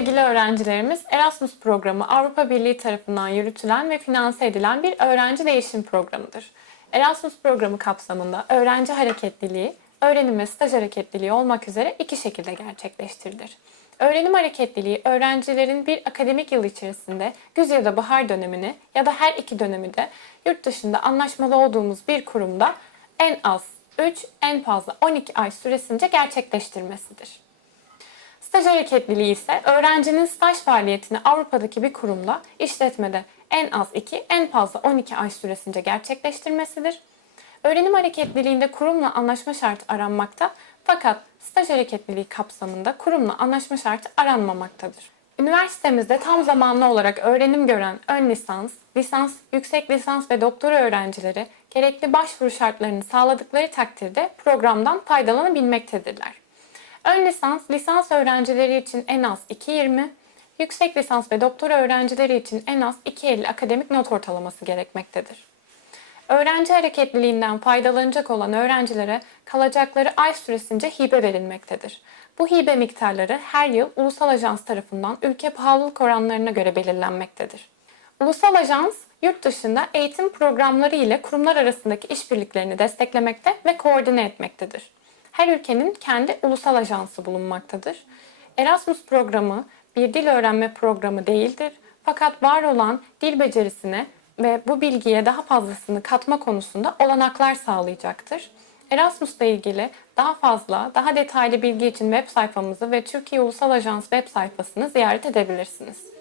sevgili öğrencilerimiz, Erasmus programı Avrupa Birliği tarafından yürütülen ve finanse edilen bir öğrenci değişim programıdır. Erasmus programı kapsamında öğrenci hareketliliği, öğrenim ve staj hareketliliği olmak üzere iki şekilde gerçekleştirilir. Öğrenim hareketliliği öğrencilerin bir akademik yıl içerisinde güz ya da bahar dönemini ya da her iki dönemi de yurt dışında anlaşmalı olduğumuz bir kurumda en az 3, en fazla 12 ay süresince gerçekleştirmesidir. Staj hareketliliği ise öğrencinin staj faaliyetini Avrupa'daki bir kurumda, işletmede en az 2, en fazla 12 ay süresince gerçekleştirmesidir. Öğrenim hareketliliğinde kurumla anlaşma şartı aranmakta fakat staj hareketliliği kapsamında kurumla anlaşma şartı aranmamaktadır. Üniversitemizde tam zamanlı olarak öğrenim gören ön lisans, lisans, yüksek lisans ve doktora öğrencileri gerekli başvuru şartlarını sağladıkları takdirde programdan faydalanabilmektedirler. Ön lisans, lisans öğrencileri için en az 2.20, yüksek lisans ve doktora öğrencileri için en az 2.50 akademik not ortalaması gerekmektedir. Öğrenci hareketliliğinden faydalanacak olan öğrencilere kalacakları ay süresince hibe verilmektedir. Bu hibe miktarları her yıl ulusal ajans tarafından ülke pahalılık oranlarına göre belirlenmektedir. Ulusal ajans, yurt dışında eğitim programları ile kurumlar arasındaki işbirliklerini desteklemekte ve koordine etmektedir. Her ülkenin kendi ulusal ajansı bulunmaktadır. Erasmus programı bir dil öğrenme programı değildir. Fakat var olan dil becerisine ve bu bilgiye daha fazlasını katma konusunda olanaklar sağlayacaktır. Erasmus'la ilgili daha fazla, daha detaylı bilgi için web sayfamızı ve Türkiye Ulusal Ajans web sayfasını ziyaret edebilirsiniz.